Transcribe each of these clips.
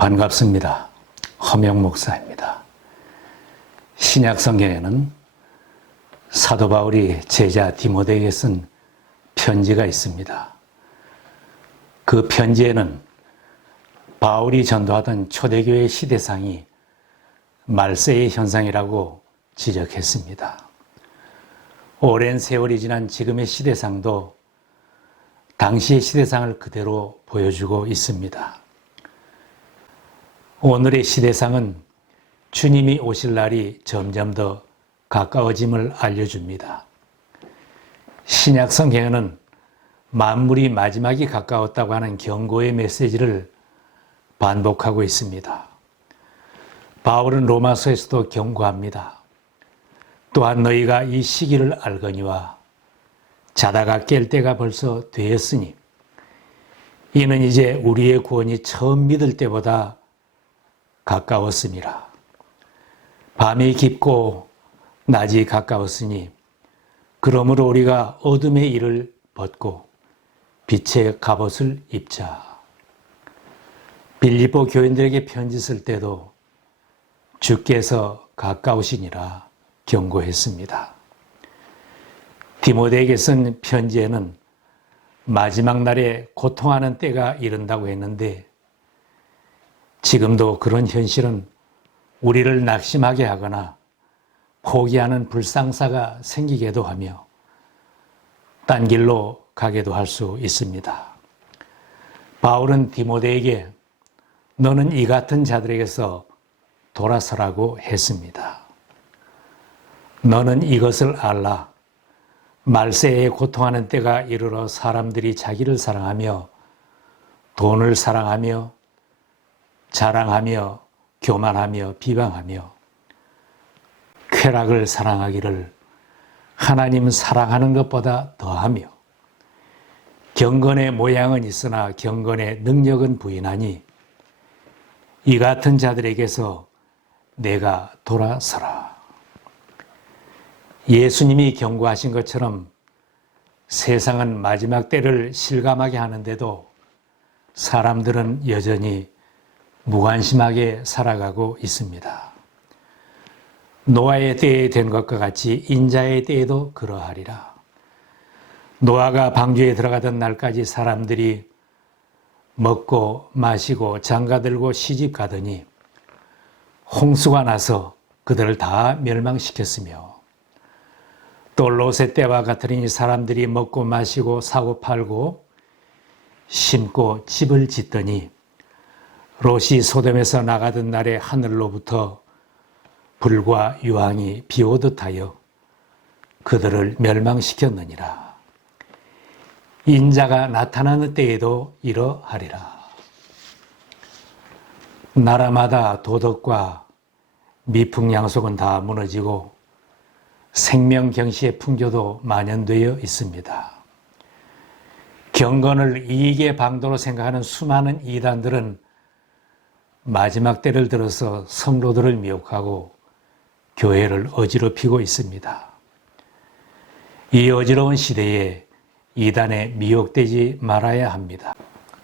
반갑습니다. 허명 목사입니다. 신약 성경에는 사도 바울이 제자 디모데에게 쓴 편지가 있습니다. 그 편지에는 바울이 전도하던 초대교회의 시대상이 말세의 현상이라고 지적했습니다. 오랜 세월이 지난 지금의 시대상도 당시의 시대상을 그대로 보여주고 있습니다. 오늘의 시대상은 주님이 오실 날이 점점 더 가까워짐을 알려줍니다. 신약 성경에는 만물이 마지막이 가까웠다고 하는 경고의 메시지를 반복하고 있습니다. 바울은 로마서에서도 경고합니다. 또한 너희가 이 시기를 알거니와 자다가 깰 때가 벌써 되었으니 이는 이제 우리의 구원이 처음 믿을 때보다 가까웠음이라. 밤이 깊고 낮이 가까웠으니 그러므로 우리가 어둠의 일을 벗고 빛의 갑옷을 입자. 빌립보 교인들에게 편지 쓸 때도 주께서 가까우시니라 경고했습니다. 디모데에게 쓴 편지에는 마지막 날에 고통하는 때가 이른다고 했는데 지금도 그런 현실은 우리를 낙심하게 하거나 포기하는 불상사가 생기게도 하며 딴 길로 가게도 할 수 있습니다. 바울은 디모데에게 너는 이 같은 자들에게서 돌아서라고 했습니다. 너는 이것을 알라. 말세에 고통하는 때가 이르러 사람들이 자기를 사랑하며 돈을 사랑하며 자랑하며 교만하며 비방하며 쾌락을 사랑하기를 하나님 사랑하는 것보다 더하며 경건의 모양은 있으나 경건의 능력은 부인하니 이 같은 자들에게서 내가 돌아서라. 예수님이 경고하신 것처럼 세상은 마지막 때를 실감하게 하는데도 사람들은 여전히 무관심하게 살아가고 있습니다. 노아의 때에 된 것과 같이 인자의 때에도 그러하리라. 노아가 방주에 들어가던 날까지 사람들이 먹고 마시고 장가들고 시집가더니 홍수가 나서 그들을 다 멸망시켰으며 또 롯의 때와 같으니 사람들이 먹고 마시고 사고 팔고 심고 집을 짓더니 롯이 소돔에서 나가던 날에 하늘로부터 불과 유황이 비오듯 하여 그들을 멸망시켰느니라. 인자가 나타나는 때에도 이러하리라. 나라마다 도덕과 미풍양속은 다 무너지고 생명경시의 풍조도 만연되어 있습니다. 경건을 이익의 방도로 생각하는 수많은 이단들은 마지막 때를 들어서 성도들을 미혹하고 교회를 어지럽히고 있습니다. 이 어지러운 시대에 이단에 미혹되지 말아야 합니다.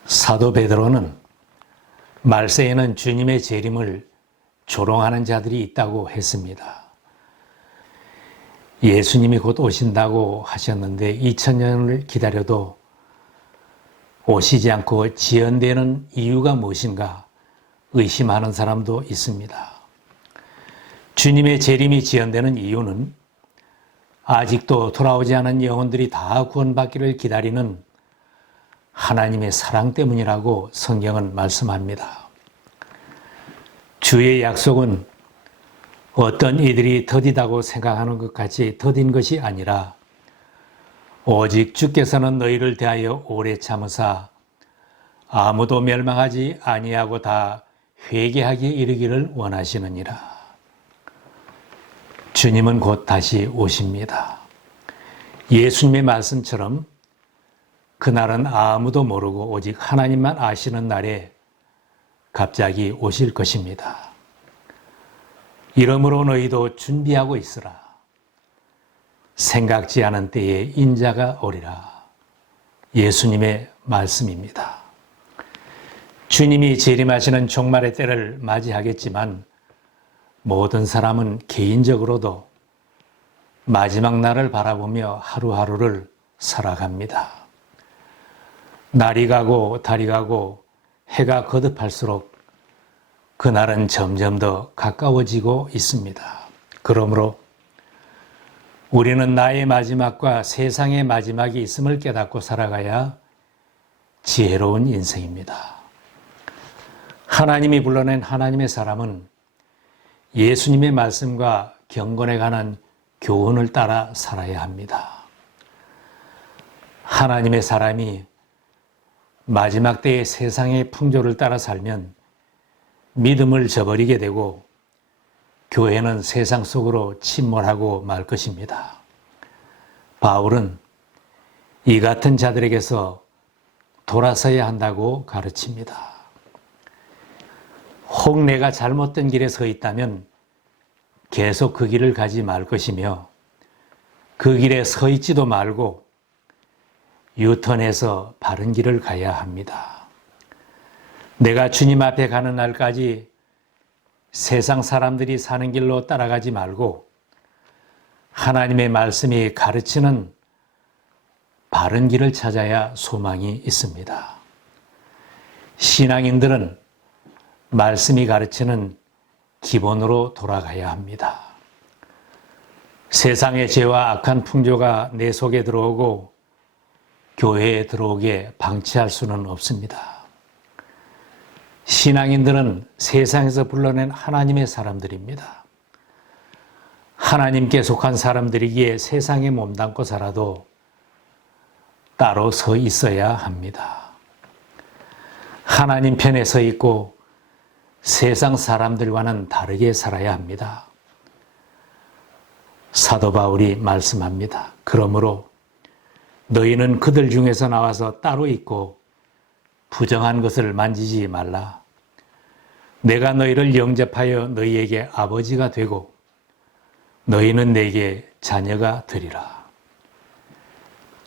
사도 베드로는 말세에는 주님의 재림을 조롱하는 자들이 있다고 했습니다. 예수님이 곧 오신다고 하셨는데 2000년을 기다려도 오시지 않고 지연되는 이유가 무엇인가 의심하는 사람도 있습니다. 주님의 재림이 지연되는 이유는 아직도 돌아오지 않은 영혼들이 다 구원받기를 기다리는 하나님의 사랑 때문이라고 성경은 말씀합니다. 주의 약속은 어떤 이들이 더디다고 생각하는 것 같이 더딘 것이 아니라 오직 주께서는 너희를 대하여 오래 참으사 아무도 멸망하지 아니하고 다 회개하기에 이르기를 원하시느니라. 주님은 곧 다시 오십니다. 예수님의 말씀처럼 그날은 아무도 모르고 오직 하나님만 아시는 날에 갑자기 오실 것입니다. 이러므로 너희도 준비하고 있으라. 생각지 않은 때에 인자가 오리라. 예수님의 말씀입니다. 주님이 재림하시는 종말의 때를 맞이하겠지만 모든 사람은 개인적으로도 마지막 날을 바라보며 하루하루를 살아갑니다. 날이 가고 달이 가고 해가 거듭할수록 그날은 점점 더 가까워지고 있습니다. 그러므로 우리는 나의 마지막과 세상의 마지막이 있음을 깨닫고 살아가야 지혜로운 인생입니다. 하나님이 불러낸 하나님의 사람은 예수님의 말씀과 경건에 관한 교훈을 따라 살아야 합니다. 하나님의 사람이 마지막 때의 세상의 풍조를 따라 살면 믿음을 저버리게 되고 교회는 세상 속으로 침몰하고 말 것입니다. 바울은 이 같은 자들에게서 돌아서야 한다고 가르칩니다. 혹 내가 잘못된 길에 서 있다면 계속 그 길을 가지 말 것이며 그 길에 서 있지도 말고 유턴해서 바른 길을 가야 합니다. 내가 주님 앞에 가는 날까지 세상 사람들이 사는 길로 따라가지 말고 하나님의 말씀이 가르치는 바른 길을 찾아야 소망이 있습니다. 신앙인들은 말씀이 가르치는 기본으로 돌아가야 합니다. 세상의 죄와 악한 풍조가 내 속에 들어오고 교회에 들어오게 방치할 수는 없습니다. 신앙인들은 세상에서 불러낸 하나님의 사람들입니다. 하나님께 속한 사람들이기에 세상에 몸담고 살아도 따로 서 있어야 합니다. 하나님 편에 서 있고 세상 사람들과는 다르게 살아야 합니다. 사도 바울이 말씀합니다. 그러므로 너희는 그들 중에서 나와서 따로 있고 부정한 것을 만지지 말라. 내가 너희를 영접하여 너희에게 아버지가 되고 너희는 내게 자녀가 되리라.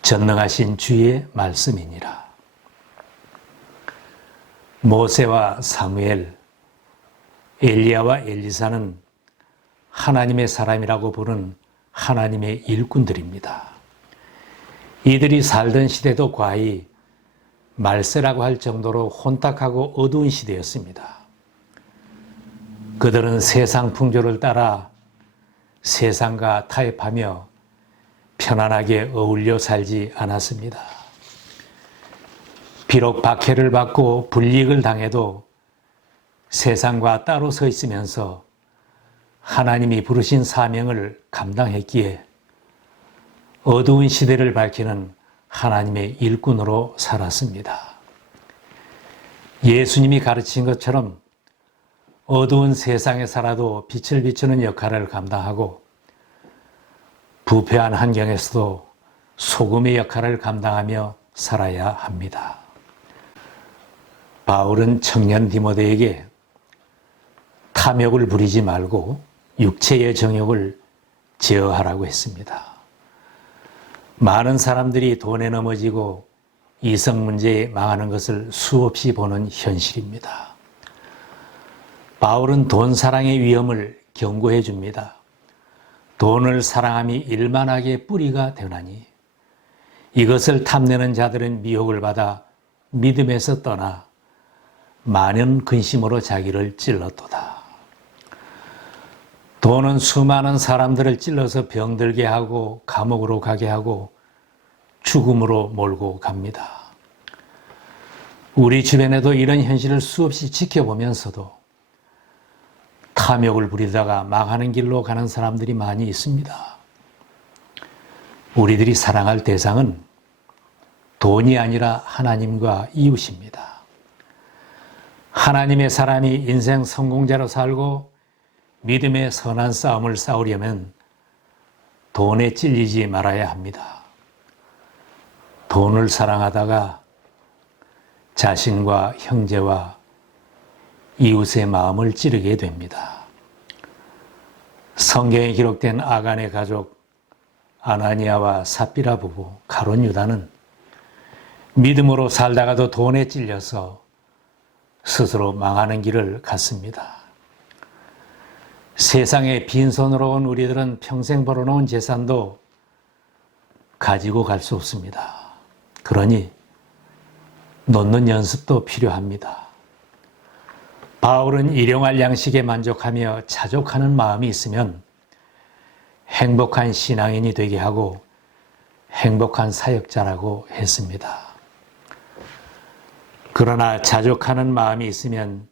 전능하신 주의 말씀이니라. 모세와 사무엘, 엘리야와 엘리사는 하나님의 사람이라고 부른 하나님의 일꾼들입니다. 이들이 살던 시대도 과히 말세라고 할 정도로 혼탁하고 어두운 시대였습니다. 그들은 세상 풍조를 따라 세상과 타협하며 편안하게 어울려 살지 않았습니다. 비록 박해를 받고 불이익을 당해도 세상과 따로 서 있으면서 하나님이 부르신 사명을 감당했기에 어두운 시대를 밝히는 하나님의 일꾼으로 살았습니다. 예수님이 가르친 것처럼 어두운 세상에 살아도 빛을 비추는 역할을 감당하고 부패한 환경에서도 소금의 역할을 감당하며 살아야 합니다. 바울은 청년 디모데에게 탐욕을 부리지 말고 육체의 정욕을 제어하라고 했습니다. 많은 사람들이 돈에 넘어지고 이성 문제에 망하는 것을 수없이 보는 현실입니다. 바울은 돈 사랑의 위험을 경고해 줍니다. 돈을 사랑함이 일만하게 뿌리가 되나니 이것을 탐내는 자들은 미혹을 받아 믿음에서 떠나 많은 근심으로 자기를 찔렀도다. 돈은 수많은 사람들을 찔러서 병들게 하고 감옥으로 가게 하고 죽음으로 몰고 갑니다. 우리 주변에도 이런 현실을 수없이 지켜보면서도 탐욕을 부리다가 망하는 길로 가는 사람들이 많이 있습니다. 우리들이 사랑할 대상은 돈이 아니라 하나님과 이웃입니다. 하나님의 사람이 인생 성공자로 살고 믿음의 선한 싸움을 싸우려면 돈에 찔리지 말아야 합니다. 돈을 사랑하다가 자신과 형제와 이웃의 마음을 찌르게 됩니다. 성경에 기록된 아간의 가족 아나니아와 삽비라 부부 가룟 유다는 믿음으로 살다가도 돈에 찔려서 스스로 망하는 길을 갔습니다. 세상에 빈손으로 온 우리들은 평생 벌어놓은 재산도 가지고 갈 수 없습니다. 그러니 놓는 연습도 필요합니다. 바울은 일용할 양식에 만족하며 자족하는 마음이 있으면 행복한 신앙인이 되게 하고 행복한 사역자라고 했습니다. 그러나 자족하는 마음이 있으면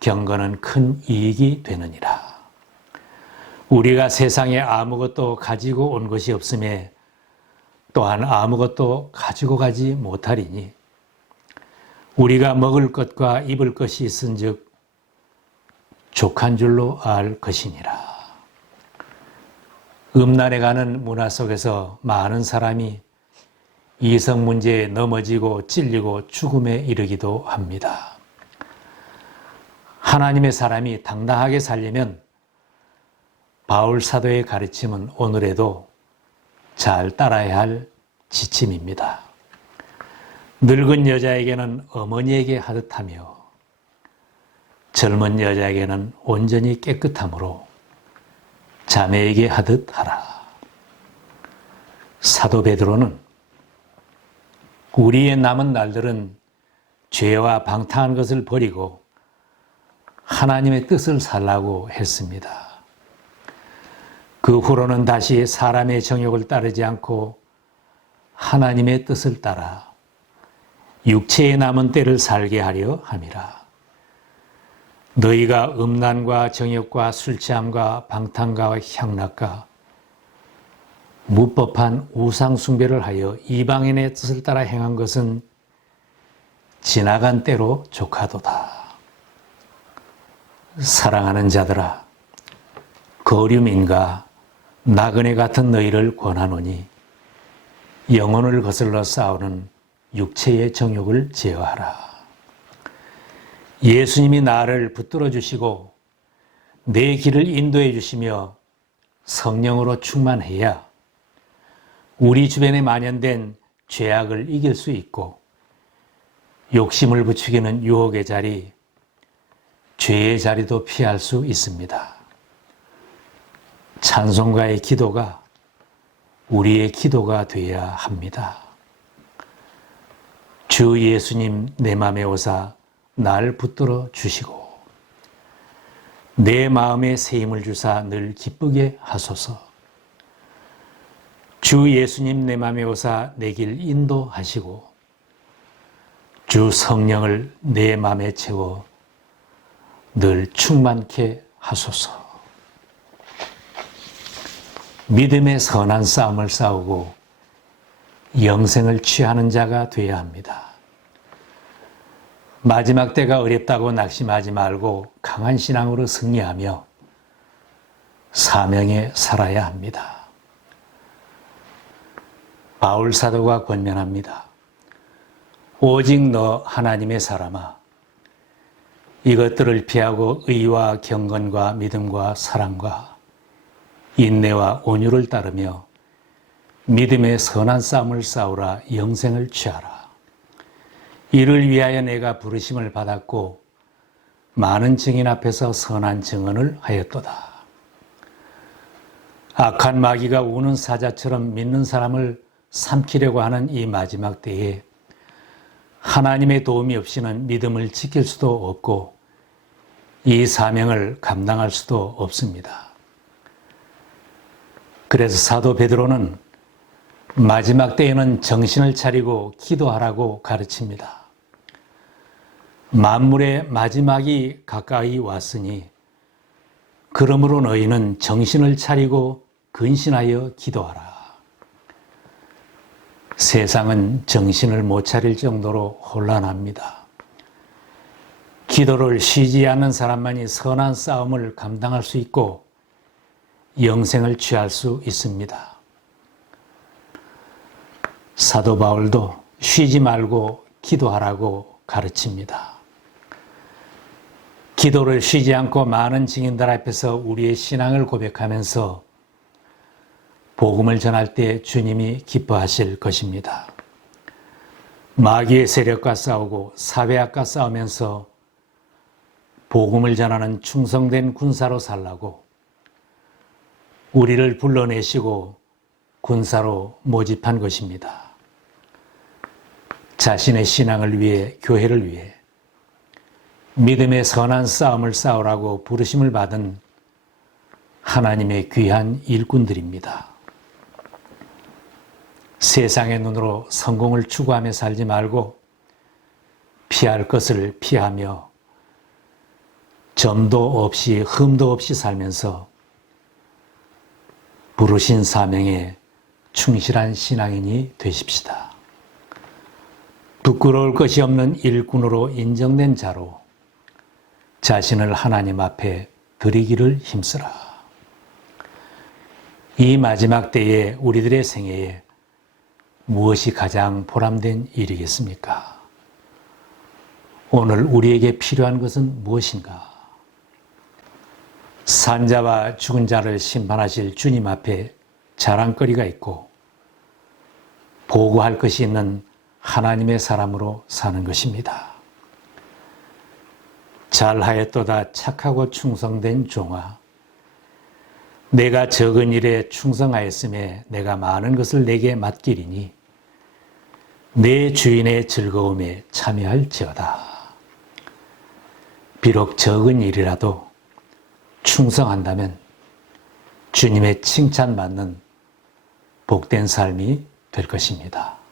경건은 큰 이익이 되느니라. 우리가 세상에 아무것도 가지고 온 것이 없음에 또한 아무것도 가지고 가지 못하리니 우리가 먹을 것과 입을 것이 있은즉 족한 줄로 알 것이니라. 음란에 가는 문화 속에서 많은 사람이 이성 문제에 넘어지고 찔리고 죽음에 이르기도 합니다. 하나님의 사람이 당당하게 살려면 바울 사도의 가르침은 오늘에도 잘 따라야 할 지침입니다. 늙은 여자에게는 어머니에게 하듯하며 젊은 여자에게는 온전히 깨끗함으로 자매에게 하듯 하라. 사도 베드로는 우리의 남은 날들은 죄와 방탕한 것을 버리고 하나님의 뜻을 살라고 했습니다. 그 후로는 다시 사람의 정욕을 따르지 않고 하나님의 뜻을 따라 육체의 남은 때를 살게 하려 함이라. 너희가 음란과 정욕과 술 취함과 방탕과 향락과 무법한 우상 숭배를 하여 이방인의 뜻을 따라 행한 것은 지나간 때로 족하도다. 사랑하는 자들아, 거류민과 나그네 같은 너희를 권하노니 영혼을 거슬러 싸우는 육체의 정욕을 제어하라. 예수님이 나를 붙들어 주시고 내 길을 인도해 주시며 성령으로 충만해야 우리 주변에 만연된 죄악을 이길 수 있고 욕심을 부추기는 유혹의 자리, 죄의 자리도 피할 수 있습니다. 찬송가의 기도가 우리의 기도가 되어야 합니다. 주 예수님 내 맘에 오사 날 붙들어 주시고 내 마음에 새 힘을 주사 늘 기쁘게 하소서. 주 예수님 내 맘에 오사 내 길 인도하시고 주 성령을 내 맘에 채워 늘 충만케 하소서. 믿음의 선한 싸움을 싸우고 영생을 취하는 자가 되어야 합니다. 마지막 때가 어렵다고 낙심하지 말고 강한 신앙으로 승리하며 사명에 살아야 합니다. 바울 사도가 권면합니다. 오직 너 하나님의 사람아, 이것들을 피하고 의와 경건과 믿음과 사랑과 인내와 온유를 따르며 믿음의 선한 싸움을 싸우라. 영생을 취하라. 이를 위하여 내가 부르심을 받았고 많은 증인 앞에서 선한 증언을 하였도다. 악한 마귀가 우는 사자처럼 믿는 사람을 삼키려고 하는 이 마지막 때에 하나님의 도움이 없이는 믿음을 지킬 수도 없고 이 사명을 감당할 수도 없습니다. 그래서 사도 베드로는 마지막 때에는 정신을 차리고 기도하라고 가르칩니다. 만물의 마지막이 가까이 왔으니 그러므로 너희는 정신을 차리고 근신하여 기도하라. 세상은 정신을 못 차릴 정도로 혼란합니다. 기도를 쉬지 않는 사람만이 선한 싸움을 감당할 수 있고 영생을 취할 수 있습니다. 사도 바울도 쉬지 말고 기도하라고 가르칩니다. 기도를 쉬지 않고 많은 증인들 앞에서 우리의 신앙을 고백하면서 복음을 전할 때 주님이 기뻐하실 것입니다. 마귀의 세력과 싸우고 사회악과 싸우면서 복음을 전하는 충성된 군사로 살라고 우리를 불러내시고 군사로 모집한 것입니다. 자신의 신앙을 위해, 교회를 위해 믿음의 선한 싸움을 싸우라고 부르심을 받은 하나님의 귀한 일꾼들입니다. 세상의 눈으로 성공을 추구하며 살지 말고 피할 것을 피하며 점도 없이 흠도 없이 살면서 부르신 사명에 충실한 신앙인이 되십시다. 부끄러울 것이 없는 일꾼으로 인정된 자로 자신을 하나님 앞에 드리기를 힘쓰라. 이 마지막 때에 우리들의 생애에 무엇이 가장 보람된 일이겠습니까? 오늘 우리에게 필요한 것은 무엇인가? 산자와 죽은 자를 심판하실 주님 앞에 자랑거리가 있고 보고할 것이 있는 하나님의 사람으로 사는 것입니다. 잘하였도다 착하고 충성된 종아, 내가 적은 일에 충성하였음에 내가 많은 것을 내게 맡기리니 내 주인의 즐거움에 참여할지어다. 비록 적은 일이라도 충성한다면 주님의 칭찬받는 복된 삶이 될 것입니다.